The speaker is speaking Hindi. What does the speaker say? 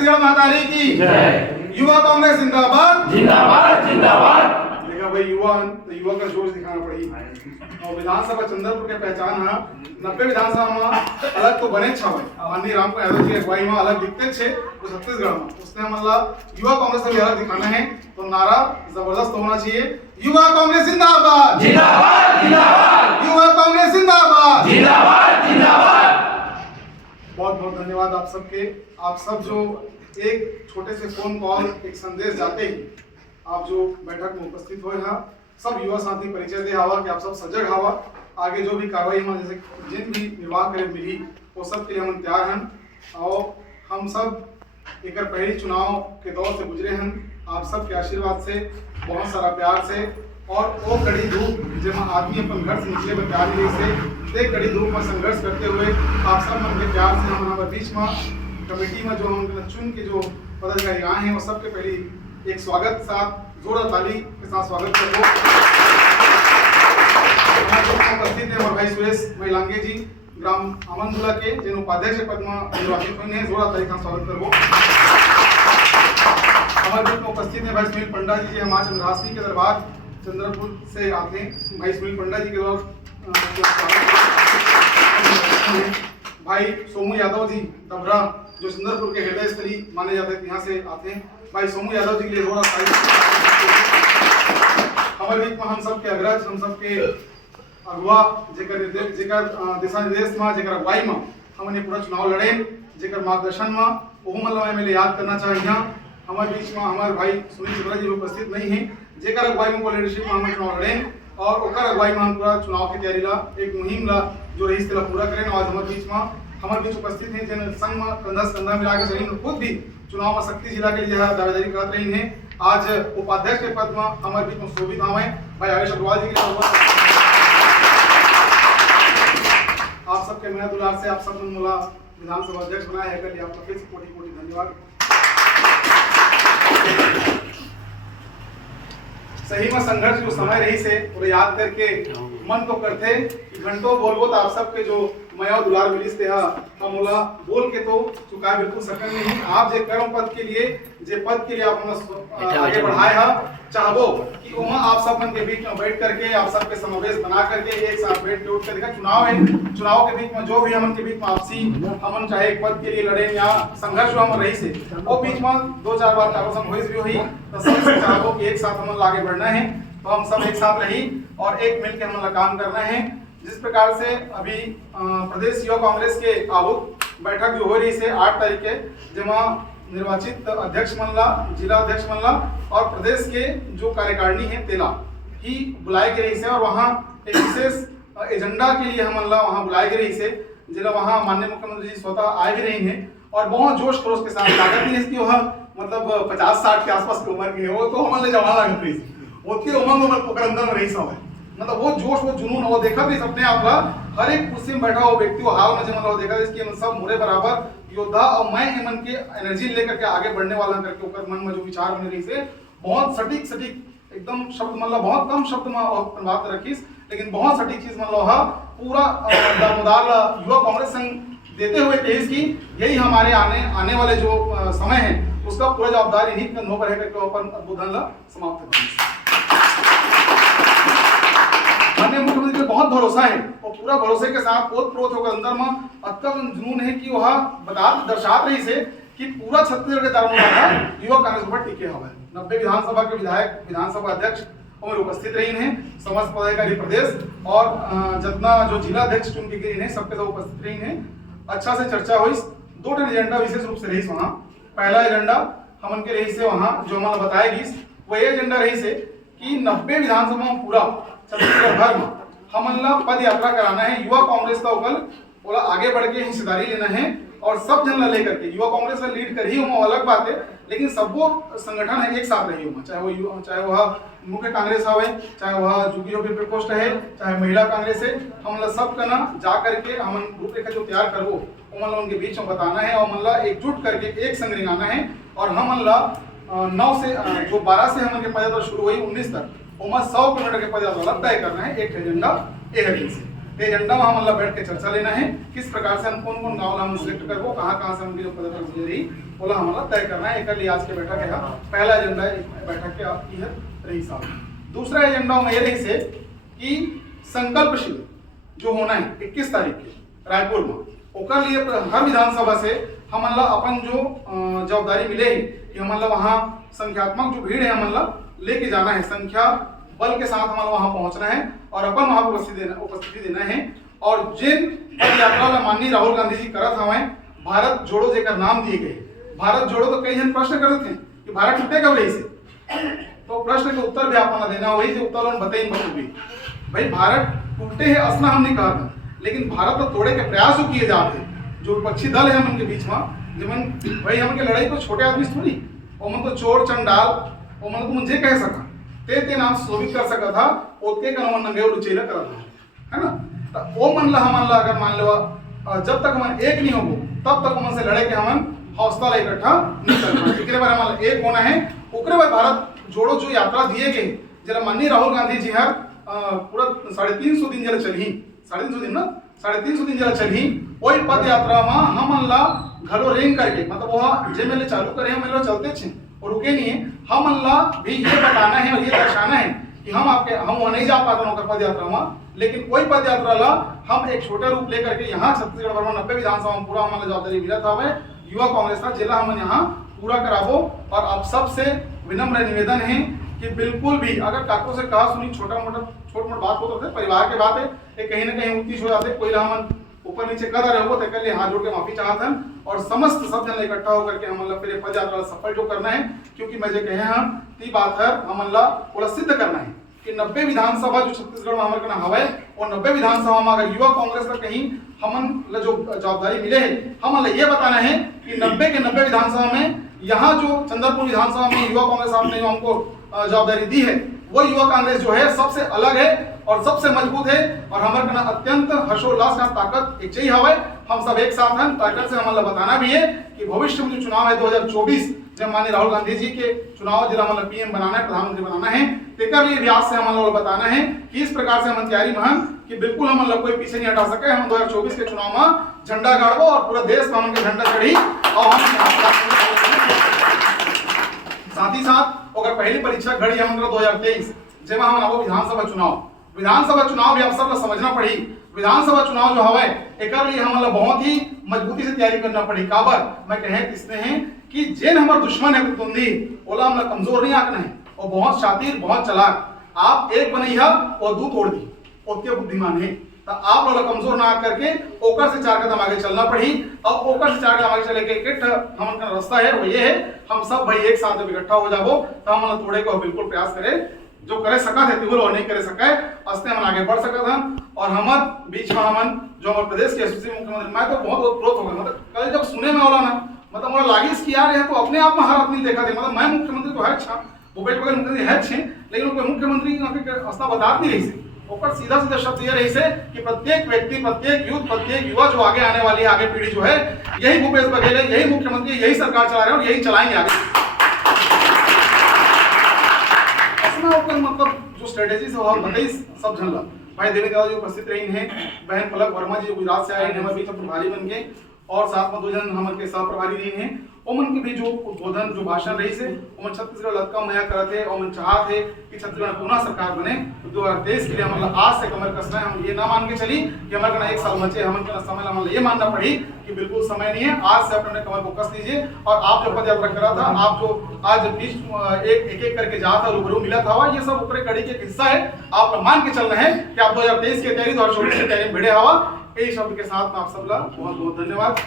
छत्तीसगढ़ महातारी की युवा कांग्रेस जिंदाबाद जिंदाबाद जिंदाबाद। देखा भाई, युवा का जोश दिखाना पड़ी। और विधानसभा चंद्रपुर के पहचान है 90 विधानसभा में अलग तो बने छा भाई माननीय रामकुमार यादव जी अगुवाई में अलग दिखते छे तो छत्तीसगढ़ में उसने मतलब युवा कांग्रेस को अलग दिखाना है तो नारा जबरदस्त होना चाहिए। युवा कांग्रेस जिंदाबाद जिंदाबाद जिंदाबाद। युवा कांग्रेस जिंदाबाद जिंदाबाद जिंदाबाद। बहुत बहुत धन्यवाद आप सबके। आप सब जो एक छोटे से फोन कॉल एक संदेश जाते ही आप जो बैठक में उपस्थित हुए हैं सब युवा साथी परिचय दे हवा कि आप सब सजग हवा आगे जो भी कार्रवाई हम जैसे जिन भी निर्वाह करे मिली वो सब के लिए हम तैयार हैं। और हम सब एक पहली चुनाव के दौर से गुजरे हैं आप सब के आशीर्वाद से बहुत सारा प्यार से और वो कड़ी धूप जब आदमी अपन घर से निकले प्यार से देख कड़ी धूप में संघर्ष करते हुए आप सब मन के प्यार से हम हमारे बीच में कमेटी में जो हम चुन के जो पदाधिकारी आए हैं वो सबके पहले एक स्वागत साथ जोरदार ताली के साथ स्वागत करो। उपस्थित है हमारे भाई सुरेश महिलांगे जी ग्राम अमनदुला के जिन उपाध्यक्ष पद में निर्वाचित हुए हैं जोरदार ताली का स्वागत करो। हमारे बीच में उपस्थित है भाई सुनील पंडा जी जी हमारे चंद्रहासनी के दरबार चंद्रपुर से आते हैं भाई सुनील पंडा जी के द्वारा भाई सोमू यादव जी डबरा जो चंद्रपुर के हृदय स्थली माने जाते हैं यहाँ से आते हैं भाई सोमू यादव जी के लिए थोड़ा हमारे बीच में हम सब के अग्रज हम सब के अगुआ जेकर दिशा निर्देश में जेकर अगुवाई में हमने पूरा चुनाव लड़े जेकर मार्गदर्शन में वो मतलब मैं याद करना चाहिए हमारे बीच में हमारे भाई सुनील शुक्ला जी उपस्थित नहीं है जेकर अगुवाई में लीडरशिप में हम चुनाव लड़े और ओकर अगुवाई में हम पूरा चुनाव की तैयारी ला एक मुहिम ला जो रही इसके पूरा करें। आज हमारे बीच में हमारे बीच उपस्थित हैं जिन संघ में कंधा से कंधा मिला के चली खुद भी चुनाव में शक्ति जिला के लिए दावेदारी कर रही हैं। आज उपाध्यक्ष के पद में हमारे बीच में शोभित नाम है भाई आयुष अग्रवाल जी के आप सबके मेहनत दुलार से आप सब मुला विधानसभा अध्यक्ष बनाए है कल आपका फिर से कोटि कोटि धन्यवाद। सही में संघर्ष जो समय रही से वो याद करके मन तो करते घंटों बोलबो तो आप सबके जो मया दुलार मिलिस थे हमला बोल के तो चुका बिल्कुल सकल नहीं। आप जे कर्म पद के लिए जे पद के लिए आप आगे बढ़ाए हा चाहबो कि वहां आप सब मन के बीच में बैठ करके आप सबके समावेश बना करके एक साथ बैठ के उठ कर देखा चुनाव है चुनाव के बीच में जो भी हमन के बीच में आपसी हमन चाहे एक पद के लिए लड़े या संघर्ष हम रही से वो बीच में 2-4 बार टावसन होइस भी हुई तो सब चाहबो कि एक साथ हमन आगे बढ़ना है तो हम सब एक साथ रही और एक मिलकर हमन काम करना है। जिस प्रकार से अभी प्रदेश युवा कांग्रेस के आहूत बैठक जो हो रही से 8 तारीख के जमा निर्वाचित अध्यक्ष मनला जिला अध्यक्ष मनला और प्रदेश के जो कार्यकारिणी है तेला ही बुलाए गए रही से और वहाँ एक विशेष एजेंडा के लिए हम मनला वहाँ बुलाए गए रही से जिला वहाँ माननीय मुख्यमंत्री जी स्वतः आए भी रही हैं और बहुत जोश खरोश के साथ लागत नहीं इसकी वह मतलब 50-60 के आसपास की उम्र की है वो तो हमारे जवान लागत रही उसकी उमंग अंदर में रही सब है मतलब वो जोश वो जुनून वो देखा भी अपने आप ला हर एक कुर्सी में बैठा हुआ व्यक्ति वो हाल में जब देखा इसकी सब मुरे बराबर योद्धा और मैं मन के एनर्जी लेकर के आगे बढ़ने वाला करके ऊपर मन में जो विचार बने रही से बहुत सटीक सटीक एकदम शब्द मतलब बहुत कम शब्द में बात रखीस लेकिन बहुत सटीक चीज मतलब पूरा दामोदार युवा कांग्रेस संघ देते हुए कही की यही हमारे आने वाले जो समय है उसका पूरा जवाबदारी इन्हीं कंधों पर है करके अपन उद्बोधन समाप्त करेंगे। माननीय मुख्यमंत्री बहुत भरोसा है और पूरा भरोसे के साथ ओत प्रोत होकर अंदर में अत्यंत जुनून है कि वह दर्शात रही से कि पूरा छत्तीसगढ़ के दारोमदार युवा कांग्रेस पर टिके हुए 90 विधानसभा के विधायक विधानसभा अध्यक्ष और उपस्थित रही हैं समस्त पदाधिकारी प्रदेश और जितना जो जिला अध्यक्ष चुन के गई हैं सबके सब उपस्थित रही हैं। अच्छा से चर्चा हुई 2 एजेंडा विशेष रूप से रही वहाँ पहला एजेंडा हमन के रही से वहाँ जो हमारा बताएगी वही एजेंडा रही से कि 90 विधानसभा में पूरा छत्तीसगढ़ भर में हमला पद यात्रा कराना है युवा कांग्रेस का उकल बोला आगे बढ़ के हिस्सेदारी लेना है और सब जन लेकर के युवा कांग्रेस का लीड कर ही वो अलग बात है लेकिन सबको संगठन है एक साथ रही हो चाहे वह मुख्य कांग्रेस हवे चाहे वह जुगी जो भी प्रकोष्ठ है चाहे महिला कांग्रेस है हम सब करना जा करके हम रूपरेखा जो तैयार करवो वो मतलब उनके बीच में बताना है और मतलब एकजुट करके एक संग रिंगाना है और हम 9 से जो 12 से हम पदयात्रा शुरू हुई 19 तक 100 किलोमीटर के पदयात्रा तय करना है एक एजेंडा एक दिन से ते एजेंडा में हम बैठ के चर्चा लेना है किस प्रकार से हम कौन कौन गाँव हम सिलेक्ट करबो कहाँ से हमकी जो पदक रही बोला हमारा तय करना है। एक आज के बैठक है पहला एजेंडा बैठक के यह रही साहब। दूसरा एजेंडा में ये रही से कि संकल्प शिविर जो होना है 21 तारीख के रायपुर में ओकर लिए हर विधानसभा से हमला अपन जो जवाबदारी मिले है कि हमला वहाँ संख्यात्मक जो भीड़ है हमला लेके जाना है, संख्या बल के साथ हमारा वहाँ पहुँचना है और अपन वहाँ उपस्थिति देना है। और जिन पद यात्रा माननीय राहुल गांधी जी करत हमें भारत जोड़ो जेकर नाम दिए गए, भारत जोड़ो तो कई जन प्रश्न करते थे कि भारत टूटे कब रही से, तो प्रश्न के उत्तर भी आपको देना वही जो उत्तर बताइए बखूबी। भाई भारत टूटे है असना हम नहीं कहा था, लेकिन भारत तो तोड़े के प्रयास किए जाते हैं। जो विपक्षी दल है हम उनके बीच में जिमन भाई हम के लड़ाई को छोटे आदमी थोड़ी और मन तो चोर चंडाल और मन तो मुझे कह सका ते नाम शोभित कर सका था ओते का मन नंगे लुचेला करा था है ना। तो वो मन ला हमन ला अगर मान लो जब तक हम एक नहीं होगो तब तक हमन से लड़े के हमन हौसला इकट्ठा नहीं कर पाए। एकरे बार हमारा एक होना है। ओकरे बाद भारत जोड़ो जो यात्रा दिए गए जरा माननीय राहुल गांधी जी हर पूरा 350 दिन जरा चली 350 दिन ना 350 दिन जरा चली वही पद यात्रा में हमन ला घरो रेंग करके मतलब वहाँ जे मेले चालू करे हम लोग चलते छे और रुके नहीं है। हमन ला भी ये बताना है और ये दर्शाना है कि हम वहाँ नहीं जा पाते पद यात्रा में, लेकिन वही पद यात्रा ला हम एक छोटे रूप लेकर के यहाँ छत्तीसगढ़ भर में 90 विधानसभा में पूरा हमारा जवाबदारी मिला था युवा कांग्रेस का जिला हम यहाँ पूरा कराबो। और आप सबसे विनम्र निवेदन है कि बिल्कुल भी अगर काको से कहा सुनी छोट मोट बात होता है परिवार के बात है ये कहीं ना कहीं उतीस हो जाते कोई हम ऊपर नीचे कर रहे हो तो लिए हाथ जोड़ के माफी चाहते हैं और समस्त सब जन इकट्ठा होकर के हम फिर पद यात्रा सफल जो करना है। क्योंकि मैं जो कहे हम ती बात है हम पूरा सिद्ध करना है कि 90 विधानसभा जो छत्तीसगढ़ में हमारे हवा और 90 विधानसभा में अगर युवा कांग्रेस का कहीं हमन जो जवाबदारी मिले है हम ये बताना है कि 90 के 90 विधानसभा में यहाँ जो चंद्रपुर विधानसभा में युवा कांग्रेस आपने जो हमको जवाबदारी दी है वो युवा कांग्रेस जो है सबसे अलग है और सबसे मजबूत है और हमारे का अत्यंत हर्षोल्लास का ताकत एक चाहिए हवा हम सब एक साथ हैं। ताकत से हमारा बताना भी है कि भविष्य में जो चुनाव है 2024 जब माननीय राहुल गांधी जी के चुनाव जिला हमारा पीएम बनाना है प्रधानमंत्री बनाना है तेकर लिए व्यास से हमारा बताना है कि इस प्रकार से हम तैयारी में हम कि बिल्कुल हम कोई पीछे नहीं हटा सके। हम 2024 के चुनाव में झंडा गाड़बो और पूरा देश में हमके झंडा चढ़ी और हम साथ ही साथ अगर पहली परीक्षा घड़ी हम 2023 जब हम आवो विधानसभा चुनाव भी आप सब समझना पड़ी। विधानसभा चुनाव जो हवा एक लिए हम बहुत ही मजबूती से तैयारी करना पड़ी। काबर मैं कहे किसने हैं कि जेन हमारे दुश्मन है कुतुंदी ओला हम कमजोर नहीं आंकना है और बहुत शातिर बहुत चलाक आप एक बनैया और दू तोड़ दी ओके बुद्धिमान है तो आप लोग कमजोर ना करके ओकर से 4 कदम आगे चलना पड़ी। और ओकर से 4 कदम आगे चले के हम रास्ता है वो ये है हम सब भाई एक साथ जब इकट्ठा हो जाबो तो हम थोड़े को बिल्कुल प्रयास करे जो करे सका थे तिगुल और नहीं करे सका है अस्ते हम आगे बढ़ सका था। और हमार बीच में हमन जो हमारे प्रदेश के यशस्वी मुख्यमंत्री मैं तो बहुत प्रोत हो गया मतलब कल जब सुने में वाला ना मतलब मोला लागिस कि यार है तो अपने आप में हर आदमी देखा थे मतलब मैं मुख्यमंत्री तो है अच्छा भूपेश बघेल मुख्यमंत्री है अच्छे लेकिन उनके मुख्यमंत्री अस्ता बता नहीं रही से ऊपर सीधा शब्द ये रही से कि प्रत्येक व्यक्ति प्रत्येक यूथ प्रत्येक युवा जो आगे आने वाली है आगे पीढ़ी जो है यही भूपेश बघेल है यही मुख्यमंत्री यही सरकार चला रहे हैं और यही चलाएंगे आगे। मतलब जो स्ट्रेटेजी से हम बताइए सब जन ला भाई देवी दादा जी उपस्थित रही हैं बहन पलक वर्मा जी गुजरात से आए हमारे बीच में प्रभारी बन के और साथ में 2 जन हमारे सह प्रभारी रही हैं ओमन की भी जो उद्बोधन जो भाषण रही से ओमन छत्तीसगढ़ लटका मया करते हैं ओमन चाहते कि छत्तीसगढ़ पुनः सरकार बने 2023 के लिए हम आज से कमर कसना है। हम ये ना मान के चली कि हमारे का 1 साल बचे हम समय हम ये मानना पड़ी कि बिल्कुल समय नहीं है। आज से अपने कमर को कस लीजिए और आप जो पद यात्रा करा था आप जो आज बीच एक करके जहाँ था रूबरू मिला था ये सब ऊपर कड़ी के हिस्सा है। आप मान के चल रहे हैं कि आप 2023 की तैयारी 2024 की तैयारी भिड़े हवा यही शब्द के साथ आप सब बहुत बहुत धन्यवाद।